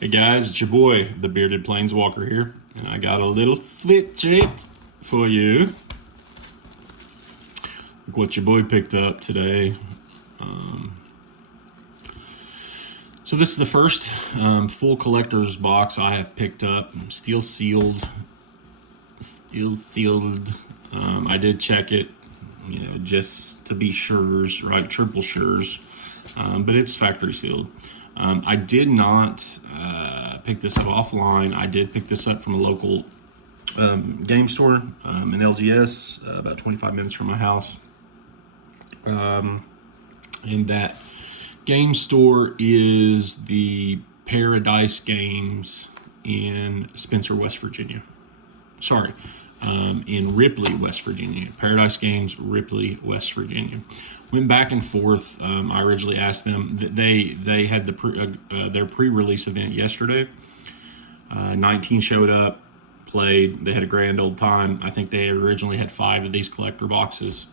Hey guys, it's your boy, the Bearded Planeswalker here, and I got a little flip treat for you. Look what your boy picked up today. So this is the first full collector's box I have picked up. Steel sealed. I did check it, just to be sure's, right? Triple sure's, but it's factory sealed. I did not pick this up offline. I did pick this up from a local game store in LGS, about 25 minutes from my house. And that game store is the Paradise Games in Spencer, West Virginia. Sorry, in Ripley, West Virginia. Paradise Games, Ripley, West Virginia. Went back and forth. I originally asked them. They had their pre-release event yesterday. 19 showed up, played. They had a grand old time. I think they originally had 5 of these collector boxes,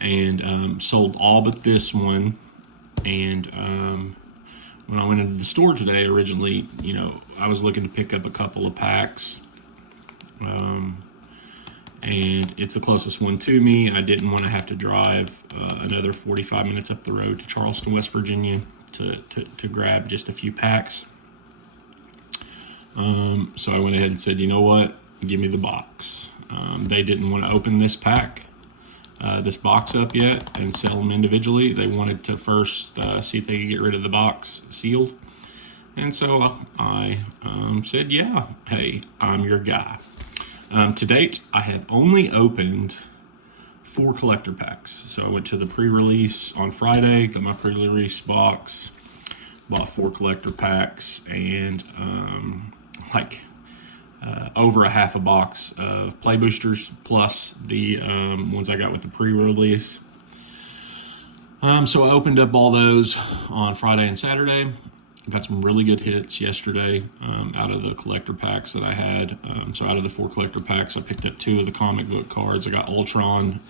and sold all but this one. And when I went into the store today, originally, I was looking to pick up a couple of packs. And it's the closest one to me. I didn't want to have to drive another 45 minutes up the road to Charleston, West Virginia to grab just a few packs. So I went ahead and said, you know what, give me the box. They didn't want to open this box up yet and sell them individually. They wanted to first see if they could get rid of the box sealed. And so I said, yeah, hey, I'm your guy. To date, I have only opened 4 collector packs. So I went to the pre-release on Friday, got my pre-release box, bought 4 collector packs, and over a half a box of play boosters, plus the ones I got with the pre-release. So I opened up all those on Friday and Saturday. Got some really good hits yesterday out of the collector packs that I had. So out of the 4 collector packs, I picked up 2 of the comic book cards. I got Ultron.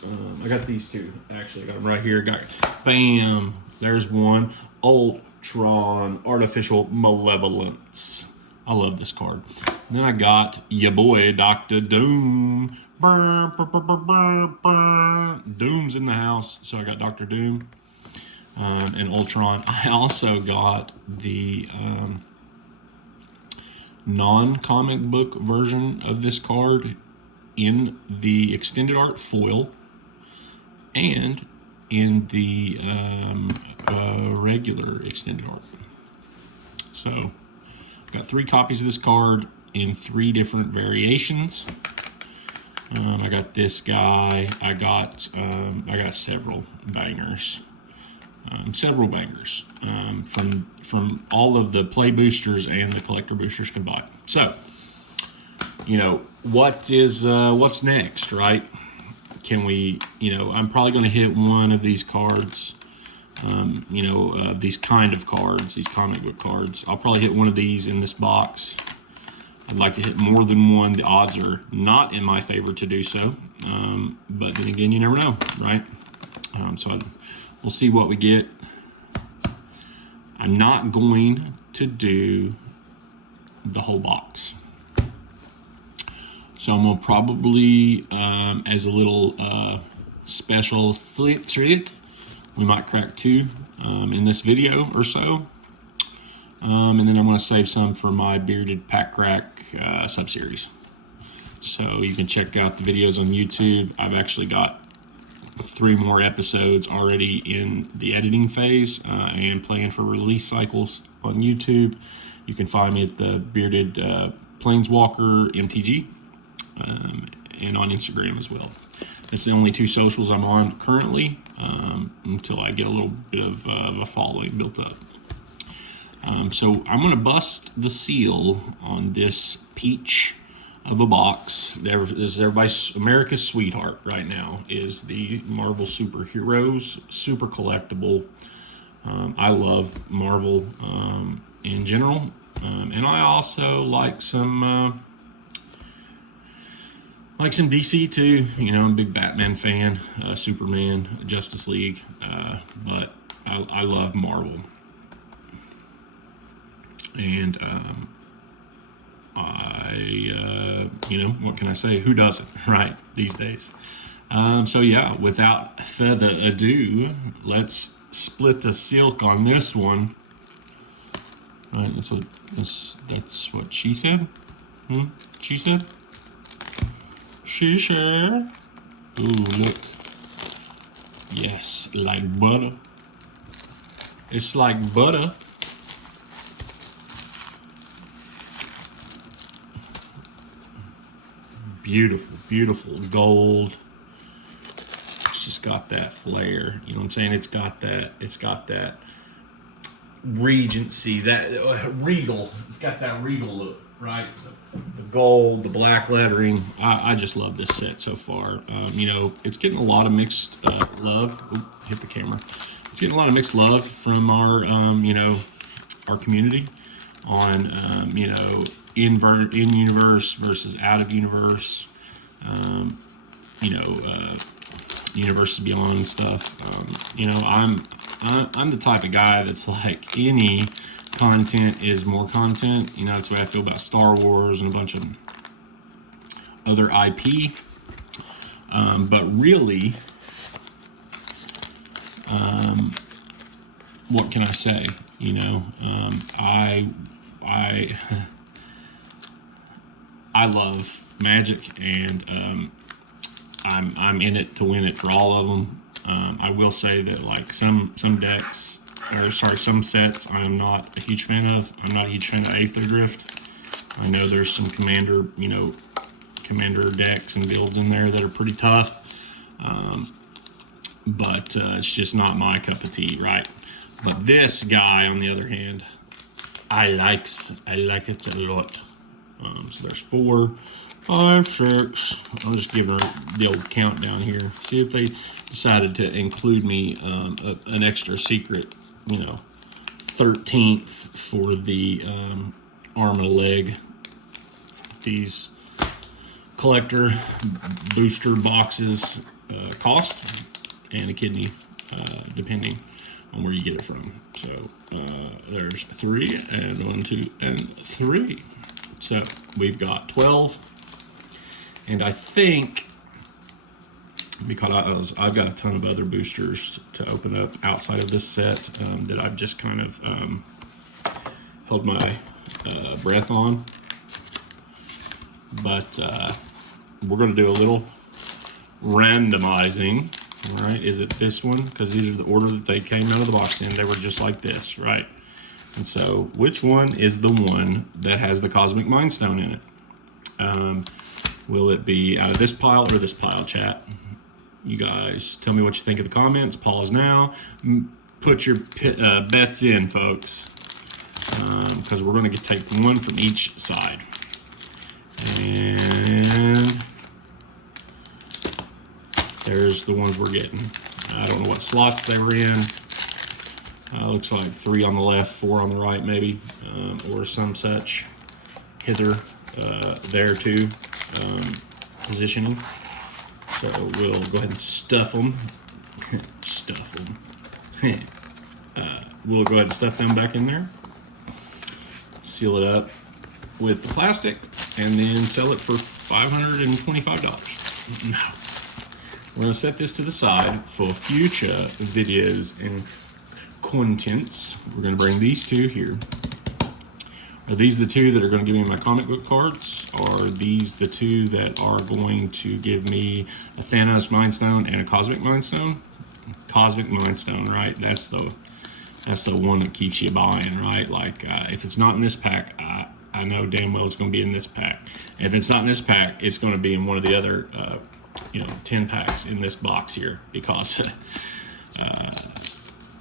I got these 2. Actually, I got them right here. Bam! There's one. Ultron Artificial Malevolence. I love this card. And then I got ya boy, Dr. Doom. Doom's in the house, so I got Dr. Doom. And Ultron. I also got the non-comic book version of this card in the extended art foil and in the regular extended art. So I've got 3 copies of this card in 3 different variations. I got this guy. I got several bangers. From all of the play boosters and the collector boosters combined. So, what's next, right? Can we, I'm probably going to hit one of these cards, these kind of cards, these comic book cards. I'll probably hit one of these in this box. I'd like to hit more than one. The odds are not in my favor to do so, but then again, you never know, right? We'll see what we get. I'm not going to do the whole box. So I'm going to probably, as a little special treat, we might crack 2 in this video or so. And then I'm going to save some for my Bearded Pack Crack sub-series. So you can check out the videos on YouTube. I've actually got 3 more episodes already in the editing phase and planned for release cycles on YouTube. You can find me at the Bearded Planeswalker MTG and on Instagram as well. It's the only 2 socials I'm on currently until I get a little bit of a following built up. So I'm going to bust the seal on this peach of a box. This is everybody's America's sweetheart right now, is the Marvel Superheroes, super collectible. I love Marvel in general, and I also like some DC too. I'm a big Batman fan, Superman, Justice League, but I love Marvel. And you know, what can I say? Who doesn't, right, these days? So yeah, without further ado, let's split the silk on this one. Right, that's what she said. She said. She said. Ooh, look. Yes, like butter. It's like butter. Beautiful, beautiful gold. It's just got that flair. You know what I'm saying? It's got that Regency, that regal. It's got that regal look, right? The gold, the black lettering. I just love this set so far. You know, it's getting a lot of mixed love. Ooh, hit the camera. It's getting a lot of mixed love from our, you know, our community on, you know, in universe versus out of universe. You know, universes beyond and stuff. You know, I'm the type of guy that's like, any content is more content. You know, that's the way I feel about Star Wars and a bunch of other IP. But really, what can I say? You know, I love Magic, and I'm in it to win it for all of them. I will say that, like, some decks, or sorry, some sets I am not a huge fan of. I'm not a huge fan of Aether Drift. I know there's some commander decks and builds in there that are pretty tough, but it's just not my cup of tea, right? But this guy, on the other hand, I like it a lot. So there's 4, 5, 6. I'll just give her the old countdown here. See if they decided to include me an extra secret, you know, 13th for the arm and a leg. These collector booster boxes cost, and a kidney, depending on where you get it from. So there's 3, and 1, 2, and 3. So we've got 12. And I think, because I've got a ton of other boosters to open up outside of this set that I've just kind of held my breath on. But we're going to do a little randomizing, right? Is it this one? Because these are the order that they came out of the box in. They were just like this, right? And so, which one is the one that has the Cosmic Mind Stone in it? Will it be out of this pile or this pile, chat? You guys tell me what you think in the comments. Pause now. Put your bets in, folks, because we're going to take one from each side. And there's the ones we're getting. I don't know what slots they were in. Looks like 3 on the left, 4 on the right, maybe, or some such. Hither, there too, positioning. So we'll go ahead and stuff them. Stuff them. We'll go ahead and stuff them back in there. Seal it up with the plastic, and then sell it for $525. Now, we're going to set this to the side for future videos and contents. We're going to bring these 2 here. Are these the 2 that are going to give me my comic book cards? Or are these the 2 that are going to give me a Thanos Mind Stone and a Cosmic Mind Stone? Cosmic Mind Stone, right? That's the one that keeps you buying, right? Like, if it's not in this pack, I know damn well it's going to be in this pack. If it's not in this pack, it's going to be in one of the other, 10 packs in this box here, because,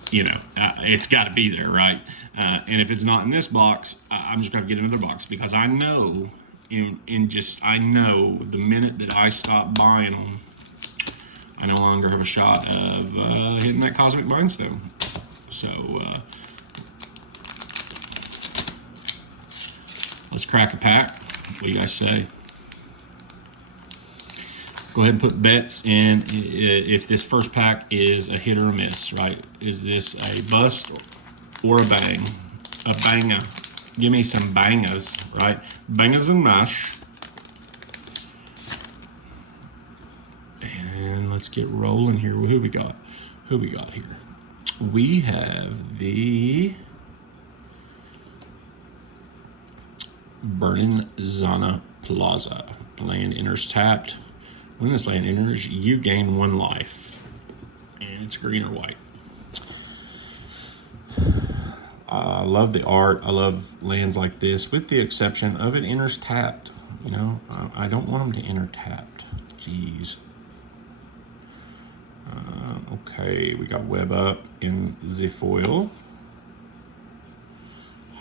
it's got to be there, right? And if it's not in this box, I'm just going to get another box, because I know, I know the minute that I stop buying them, I no longer have a shot of hitting that Cosmic Mind Stone. So, let's crack a pack. What do you guys say? Go ahead and put bets in if this first pack is a hit or a miss, right? Is this a bust or a bang? A banger. Give me some bangers, right? Bangers and mash. And let's get rolling here. Who we got? Who we got here? We have the Burning Zana Plaza. Land enters tapped. When this land enters, you gain 1 life. And it's green or white. I love the art. I love lands like this, with the exception of it enters tapped. You know, I don't want them to enter tapped. Jeez. Okay, we got Web Up in the foil.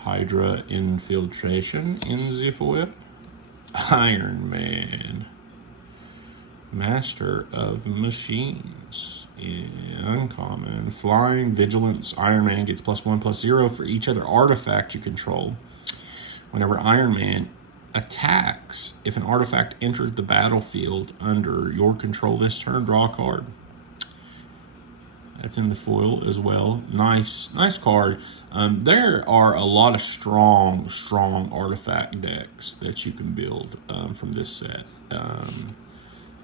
Hydra Infiltration in the foil. Iron Man. Master of Machines. Uncommon. Flying Vigilance. Iron Man gets +1/+0 for each other artifact you control. Whenever Iron Man attacks, if an artifact entered the battlefield under your control this turn, draw a card. That's in the foil as well. Nice card. There are a lot of strong artifact decks that you can build from this set.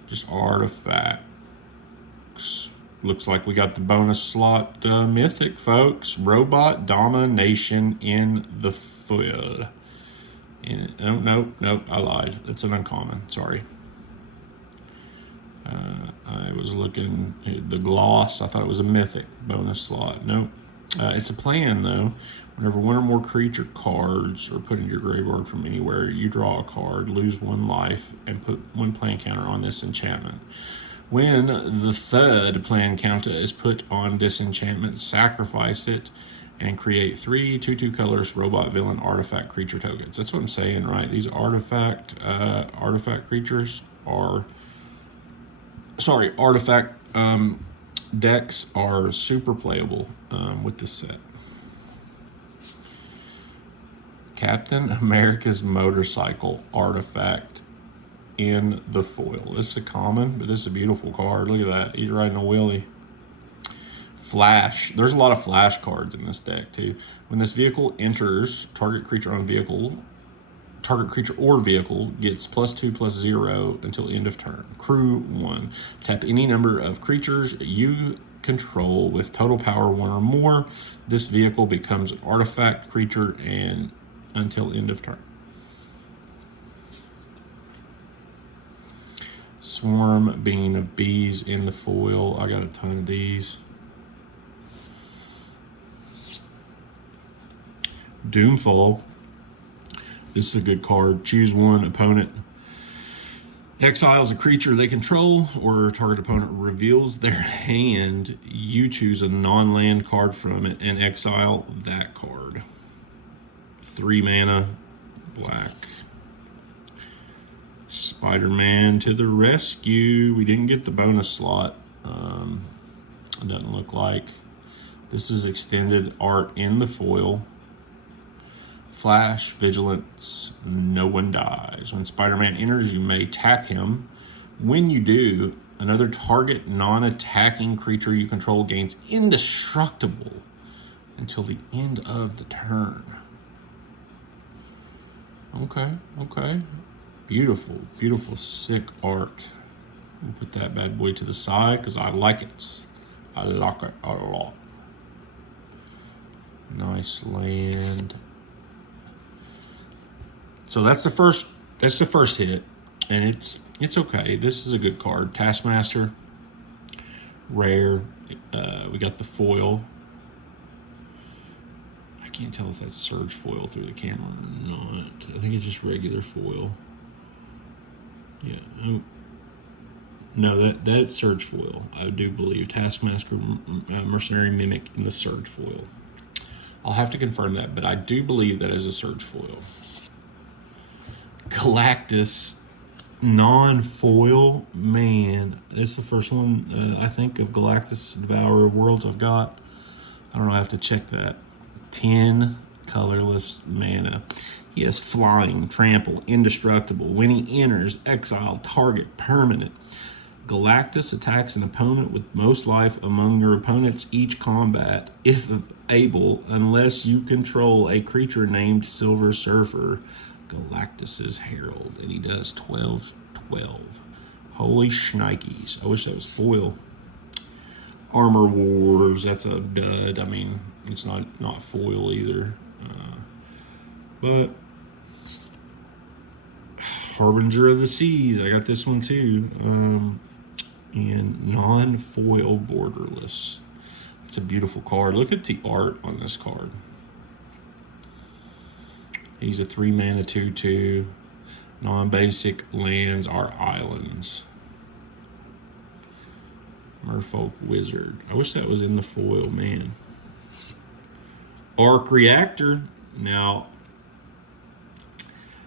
Just artifacts. Looks like we got the bonus slot mythic, folks. Robot Domination in the foil. Nope, I lied. That's an uncommon, sorry. I was looking at the gloss. I thought it was a mythic bonus slot. Nope. It's a plan, though. Whenever 1 or more creature cards are put into your graveyard from anywhere, you draw a card, lose 1 life, and put 1 plan counter on this enchantment. When the 3rd plan counter is put on this enchantment, sacrifice it and create 3 2/2 colors robot villain artifact creature tokens. That's what I'm saying, right? These artifact creatures are... Sorry, artifact decks are super playable with this set. Captain America's Motorcycle artifact in the foil. This is a common, but this is a beautiful card. Look at that. He's riding a wheelie. Flash. There's a lot of flash cards in this deck, too. When this vehicle enters, target creature or vehicle gets +2/+0 until end of turn. Crew 1. Tap any number of creatures you control with total power 1 or more. This vehicle becomes an artifact creature and until end of turn. Swarm Being of Bees in the foil. I got a ton of these. Doomfall. This is a good card. Choose 1 opponent. Exiles a creature they control, or target opponent reveals their hand. You choose a non-land card from it and exile that card. 3 mana, black. Spider-Man to the rescue. We didn't get the bonus slot. It doesn't look like. This is extended art in the foil. Flash, Vigilance, no one dies. When Spider-Man enters, you may tap him. When you do, another target non-attacking creature you control gains indestructible until the end of the turn. Okay. Beautiful, sick art. We'll put that bad boy to the side because I like it. I like it a lot. Nice land. So that's the first hit, and it's okay. This is a good card. Taskmaster, rare. We got the foil. I can't tell if that's surge foil through the camera or not. I think it's just regular foil. Yeah. No, that's surge foil. I do believe Taskmaster, Mercenary Mimic in the surge foil. I'll have to confirm that, but I do believe that is a surge foil. Galactus non-foil. Man, this is the first one I think of Galactus, Devourer of Worlds I've got. I don't know, I have to check that. 10 colorless mana. He has flying, trample, indestructible. When he enters, exile target permanent. Galactus attacks an opponent with most life among your opponents each combat, if able, unless you control a creature named Silver Surfer, Galactus's Herald, and he does 12/12. Holy shnikes. I wish that was foil. Armor Wars, that's a dud. I mean, it's not foil either. But Harbinger of the Seas, I got this one too. And non-foil borderless. It's a beautiful card. Look at the art on this card. He's a 3-mana 2/2. Non-basic lands are islands. Merfolk Wizard. I wish that was in the foil, man. Arc Reactor. Now,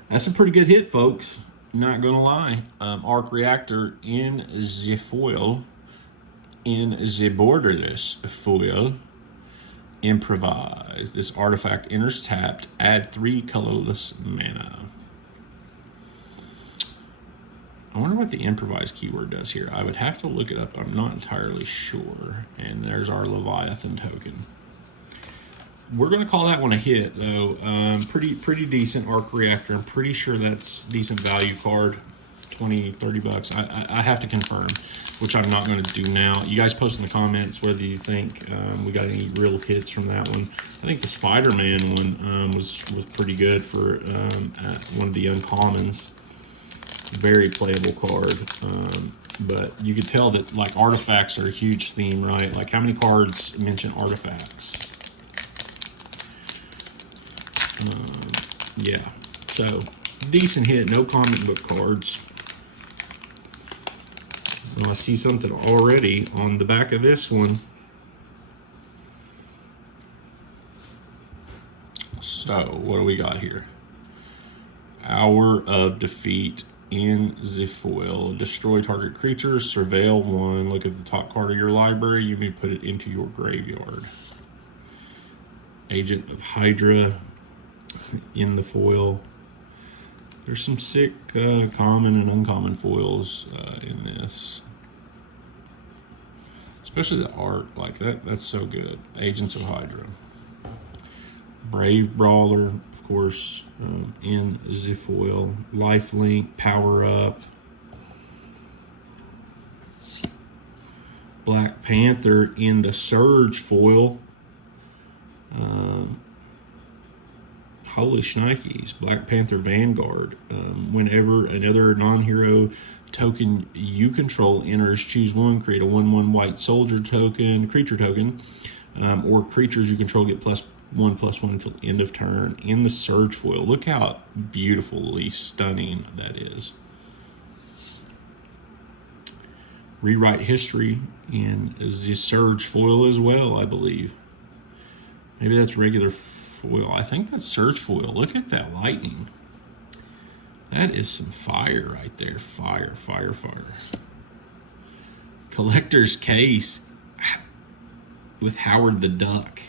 that's a pretty good hit, folks. Not gonna lie. Arc Reactor in the foil, in the borderless foil. Improvise. This artifact enters tapped. Add 3 colorless mana. I wonder what the improvise keyword does here. I would have to look it up. I'm not entirely sure. And there's our Leviathan token. We're going to call that one a hit, though. Pretty decent Arc Reactor. I'm pretty sure that's decent value card. 20, 30 bucks. I have to confirm, which I'm not going to do now. You guys post in the comments whether you think we got any real hits from that one. I think the Spider-Man one was pretty good for one of the uncommons. Very playable card. But you could tell that like artifacts are a huge theme, right? Like how many cards mention artifacts? Yeah, so decent hit, no comic book cards. Well, I see something already on the back of this one. So, what do we got here? Hour of Defeat in the foil. Destroy target creature, surveil 1. Look at the top card of your library. You may put it into your graveyard. Agent of Hydra in the foil. There's some sick common and uncommon foils in this. Especially the art, like that's so good. Agents of Hydra. Brave Brawler, of course, in the foil. Lifelink, Power Up. Black Panther in the Surge foil. Holy shnikes, Black Panther Vanguard. Whenever another non-hero token you control enters, choose one, create a 1/1 white soldier token, creature token, or creatures you control get +1/+1 until end of turn in the Surge foil. Look how beautifully stunning that is. Rewrite history in the Surge foil as well, I believe. Maybe that's regular foil. I think that's Surge foil. Look at that lightning. That is some fire right there. Fire, fire, fire. Collector's Case with Howard the Duck.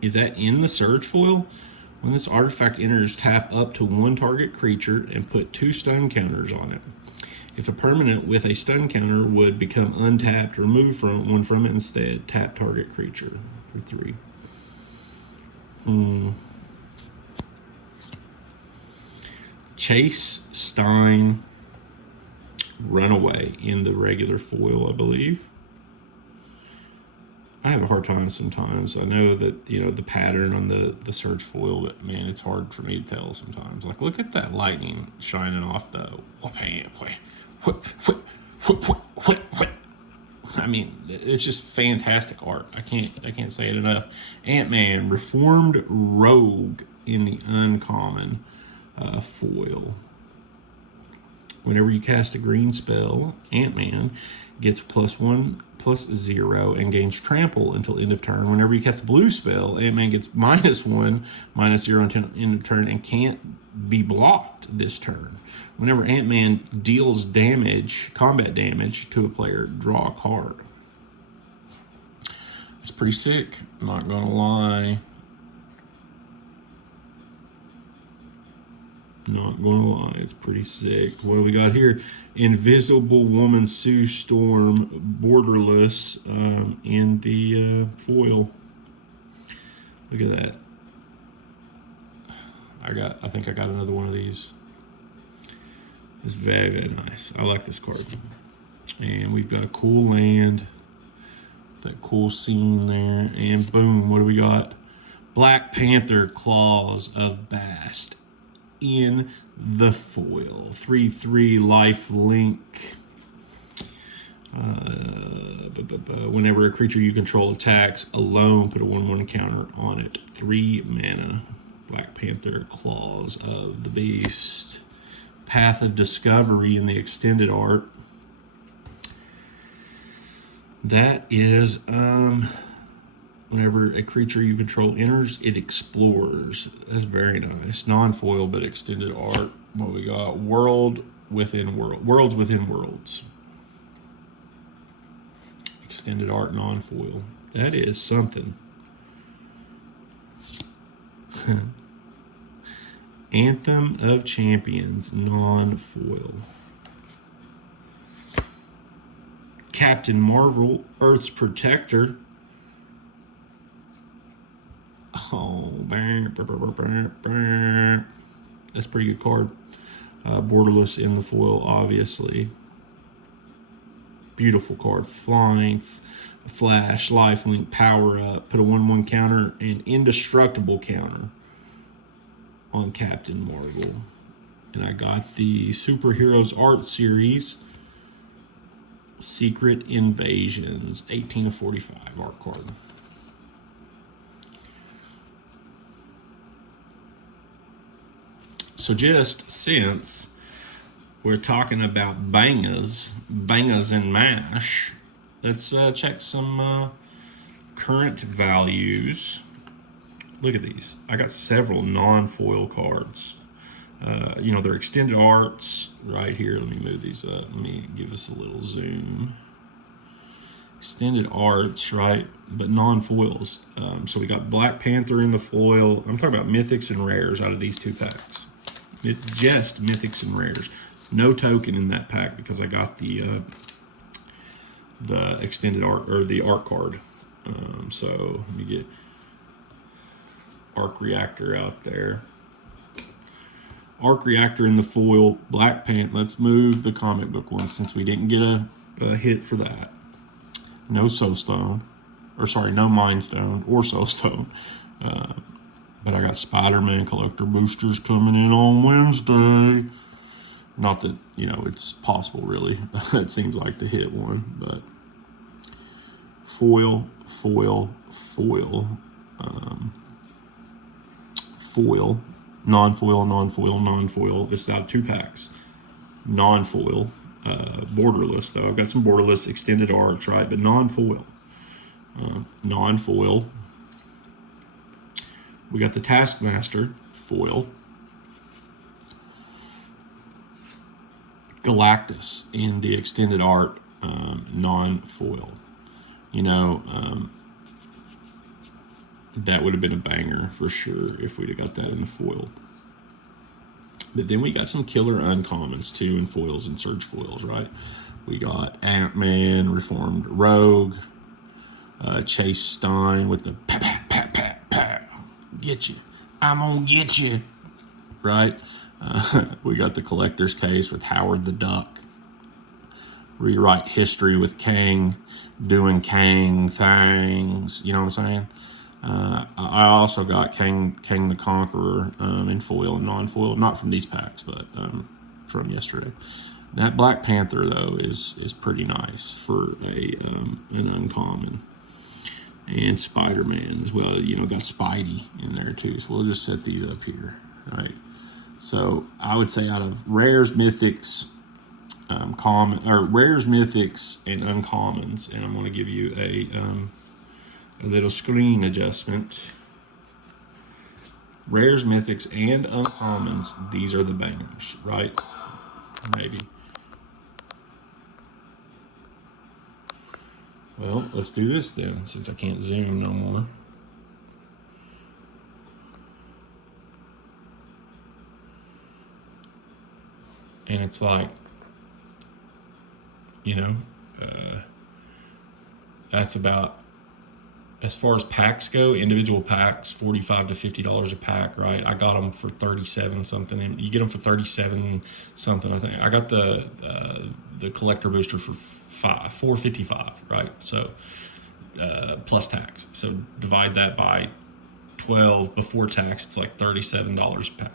Is that in the Surge foil? When this artifact enters, tap up to 1 target creature and put 2 stun counters on it. If a permanent with a stun counter would become untapped, remove one from it instead. Tap target creature for 3. Chase Stein Runaway in the regular foil, I believe. I have a hard time sometimes. I know that, you know, the pattern on the Surge foil, but man, it's hard for me to tell sometimes. Like, look at that lightning shining off the I mean, it's just fantastic art. I can't say it enough. Ant-Man, Reformed Rogue in the uncommon foil. Whenever you cast a green spell, Ant-Man gets +1/+0 and gains trample until end of turn. Whenever you cast a blue spell, Ant-Man gets -1/-0 until end of turn and can't be blocked this turn. Whenever Ant-Man deals damage, combat damage to a player, draw a card. It's pretty sick, I'm not gonna lie. Not gonna lie, it's pretty sick. What do we got here? Invisible Woman Sue Storm, borderless, in the foil. Look at that. I think I got another one of these. It's very, very nice. I like this card. And we've got a cool land. That cool scene there. And boom, what do we got? Black Panther, Claws of Bast in the foil. 3/3 life link. Whenever a creature you control attacks alone, put a 1/1 counter on it. 3 mana. Black Panther, Claws of the Beast. Path of Discovery in the extended art. That is, whenever a creature you control enters, it explores. That's very nice. Non-foil, but extended art. What we got? Worlds within worlds. Extended art, non-foil. That is something. Anthem of Champions, non-foil. Captain Marvel, Earth's Protector. Oh, that's a pretty good card. Borderless in the foil, obviously. Beautiful card. Flying, flash, lifelink, power up. Put a 1/1 counter and indestructible counter on Captain Marvel. And I got the Superheroes Art Series Secret Invasions, 18/45 art card. So just since we're talking about bangers and mash, let's check some current values. Look at these. I got several non-foil cards. They're extended arts right here. Let me move these up. Let me give us a little zoom. Extended arts, right? But non-foils. So we got Black Panther in the foil. I'm talking about mythics and rares out of these 2 packs. Just mythics and rares. No token in that pack because I got the extended art or the art card. So let me get Arc Reactor out there. Arc Reactor in the foil, Black Panther. Let's move the comic book one since we didn't get a hit for that. No Soulstone, no Mind Stone or Soulstone. But I got Spider-Man collector boosters coming in on Wednesday. Not that, it's possible really. It seems like the hit one, but foil, non-foil. It's out of 2 packs. Non-foil, borderless though. I've got some borderless extended arts, right? But non-foil. We got the Taskmaster foil. Galactus in the extended art, non-foil. That would have been a banger for sure if we'd have got that in the foil. But then we got some killer uncommons too in foils and surge foils, right? We got Ant-Man, Reformed Rogue, Chase Stein with the pat, pat, pat, pat, pat. Get you. I'm gonna get you. Right? We got the Collector's Case with Howard the Duck. Rewrite history with Kang, doing Kang things. You know what I'm saying? I also got Kang the Conqueror in foil and non-foil. Not from these packs, but from yesterday. That Black Panther, though, is pretty nice for an uncommon. And Spider-Man as well. Got Spidey in there, too. So we'll just set these up here, right? So I would say out of rares, mythics, rares, mythics, and uncommons, and I'm going to give you a little screen adjustment. Rares, mythics, and uncommons, these are the bangers, right? Maybe. Well, let's do this then, since I can't zoom no more. And it's like, you know, that's about, as far as packs go, individual packs, $45 to $50 a pack, right? I got them for 37 something, and you get them for 37 something. I think I got the collector booster for $4.55, right? So plus tax. So divide that by 12 before tax. It's like $37 a pack.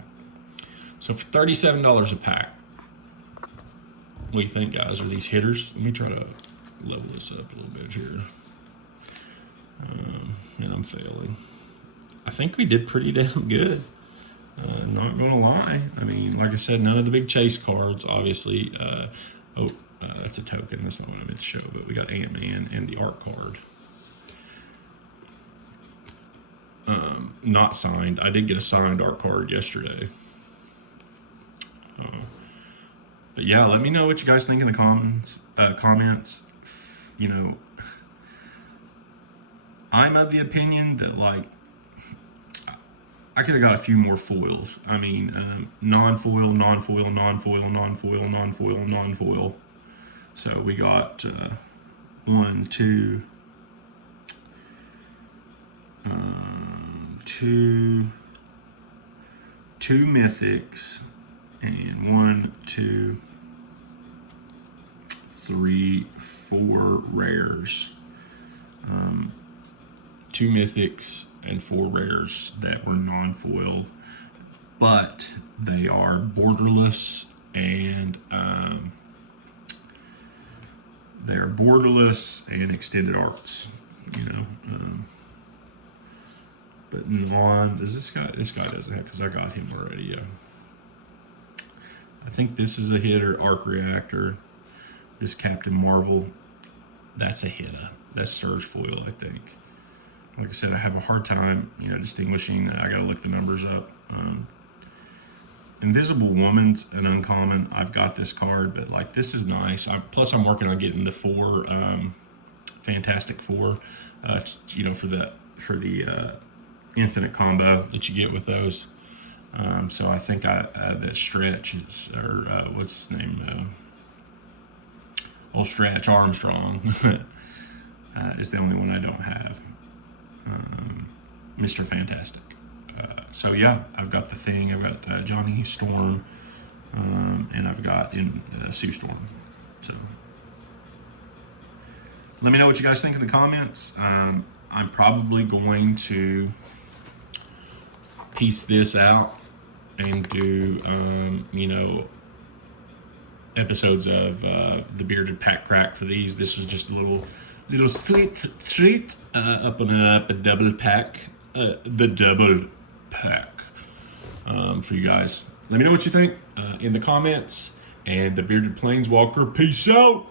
So for $37 a pack, what do you think, guys? Are these hitters? Let me try to level this up a little bit here. And I'm failing. I think we did pretty damn good. Not gonna lie. I mean, like I said, none of the big chase cards, obviously. That's a token. That's not what I meant to show. But we got Ant-Man and the art card. Not signed. I did get a signed art card yesterday. But yeah, let me know what you guys think in the comments. You know, I'm of the opinion that, like, I could have got a few more foils. I mean, non-foil, non-foil, non-foil, non-foil, non-foil, non-foil. So we got one, two, two mythics, and 1, 2, 3, 4 rares. 2 mythics and 4 rares that were non-foil, but they are borderless, and extended arts, you know. But this guy doesn't have, because I got him already. Yeah, I think this is a hitter. Arc Reactor. This Captain Marvel, that's a hitter. That's Surge foil, I think. Like I said, I have a hard time, distinguishing. I gotta look the numbers up. Invisible Woman's an uncommon. I've got this card, but like, this is nice. Plus I'm working on getting the 4 Fantastic Four, for the infinite combo that you get with those. So I think that Stretch is, or what's his name? Old Stretch Armstrong is the only one I don't have. Mr. Fantastic. So yeah, I've got the Thing. I've got Johnny Storm, and I've got Sue Storm. So let me know what you guys think in the comments. I'm probably going to piece this out and do episodes of the Bearded Pack Crack for these. This was just a little sweet treat up on a double pack, the double pack for you guys. Let me know what you think in the comments. And the Bearded Planeswalker, peace out.